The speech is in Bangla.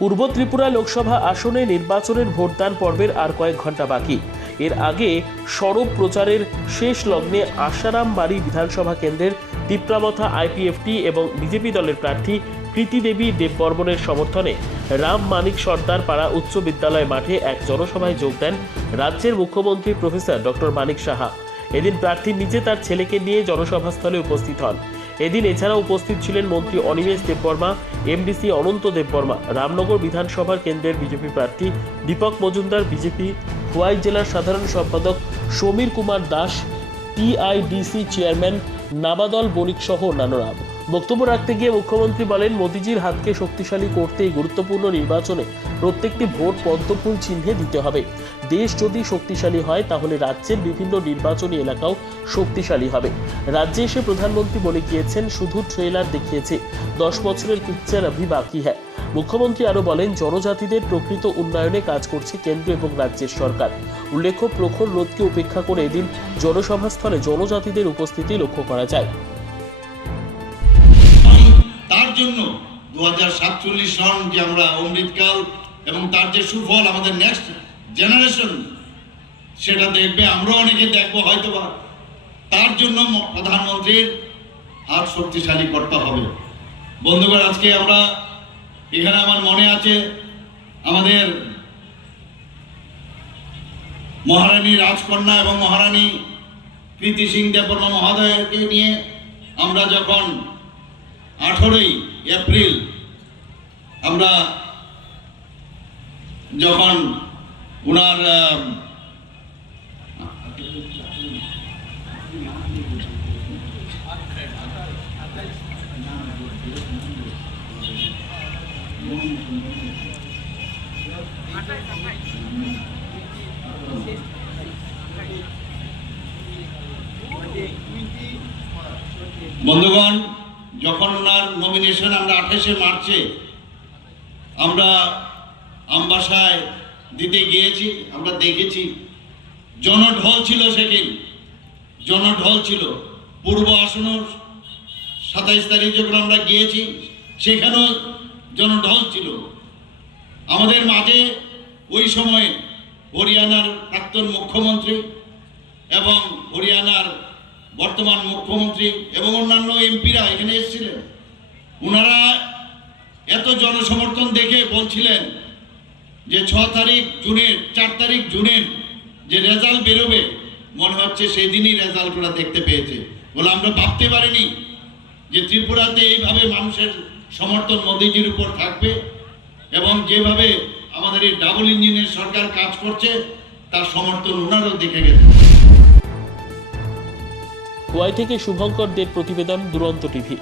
পূর্ব ত্রিপুরা লোকসভা আসনে নির্বাচনের ভোটদান পর্বের আর কয়েক ঘণ্টা বাকি। এর আগে সরব প্রচারের শেষ লগ্নে আশারাম বাড়ি বিধানসভা কেন্দ্রের তিপ্রামথা আইপিএফটি এবং বিজেপি দলের প্রার্থী প্রীতি দেবী দেববর্মনের সমর্থনে রাম মানিক সর্দার পাড়া উচ্চ বিদ্যালয় মাঠে এক জনসভায় যোগ দেন রাজ্যের মুখ্যমন্ত্রী প্রফেসর ডক্টর মানিক সাহা। এদিন প্রার্থী নিজে তার ছেলেকে নিয়ে জনসভাস্থলে উপস্থিত হন। এদিন এছাড়া উপস্থিত ছিলেন মন্ত্রী অনিমেষ দেববর্মা, এমডিসি অনন্ত দেববর্মা, রামনগর বিধানসভার কেন্দ্রের বিজেপি প্রার্থী দীপক মজুমদার, বিজেপি খোয়াই জেলার সাধারণ সম্পাদক সমীর কুমার দাস টিআইডিসি চেয়ারম্যান নাবাদল বণিক সহ অন্যান্যরা। বক্তব্য রাখতে গিয়ে মুখ্যমন্ত্রী বলেন, মোদিজির হাতকে শক্তিশালী করতে এই গুরুত্বপূর্ণ নির্বাচনে প্রত্যেকটি ভোট পদ্মফুল চিহ্নে দিতে হবে। দেশ যদি শক্তিশালী হয়, তাহলে রাজ্যের বিভিন্ন নির্বাচনী এলাকাও শক্তিশালী হবে। রাজ্যে এসে প্রধানমন্ত্রী বলে গিয়েছেন, শুধু ট্রেলার দেখিয়েছে। দশ বছরের পিকচার অভি বাকি হ্যাঁ মুখ্যমন্ত্রী আরও বলেন, জনজাতিদের প্রকৃত উন্নয়নে কাজ করছে কেন্দ্র এবং রাজ্যের সরকার। উল্লেখ্য, প্রখর রোধকে উপেক্ষা করে এদিন জনসভাস্থলে জনজাতিদের উপস্থিতি লক্ষ্য করা যায়। জন্য দু হাজার সাতচল্লিশ সন যে আমরা অমৃতকাল এবং তার যে সুফল আমাদের নেক্সট জেনারেশন সেটা দেখবে আমরা অনেকে দেখব হয়তোবা। তার জন্য প্রধানমন্ত্রীর হাত শক্তিশালী করতে হবে। বন্ধুগণ, আজকে আমরা এখানে আমার মনে আছে আমাদের মহারানী রাজকন্যা এবং মহারানী প্রীতি সিং দেববর্মা মহোদয়কে নিয়ে আমরা যখন আঠেরোই এপ্রিল আমরা যখন ওনার বন্ধুগণ যখন ওনার নমিনেশন আমরা আঠাশে মার্চে আমরা আমবাসায় দিতে গিয়েছি, আমরা দেখেছি। জনঢল ছিল সেদিন। জনঢল ছিল। পূর্ব আসনও সাতাইশ তারিখ যখন আমরা গিয়েছি, সেখানেও জনঢল ছিল। আমাদের মাঝে ওই সময় হরিয়ানার প্রাক্তন মুখ্যমন্ত্রী এবং হরিয়ানার বর্তমান মুখ্যমন্ত্রী এবং অন্যান্য এমপিরা এখানে এসেছিলেন। ওনারা এত জনসমর্থন দেখে বলছিলেন যে ছ তারিখ জুনের, চার তারিখ জুনের যে রেজাল্ট বেরোবে, মনে হচ্ছে সেই দিনই রেজাল্ট ওরা দেখতে পেয়েছে। বলে আমরা ভাবতে পারিনি যে ত্রিপুরাতে এইভাবে মানুষের সমর্থন মোদিজির উপর থাকবে এবং যেভাবে আমাদের এই ডাবল ইঞ্জিনের সরকার কাজ করছে, তার সমর্থন ওনারও দেখে গেছে। খোয়াই থেকে শুভঙ্কর দের প্রতিবেদন দুরন্ত টিভি।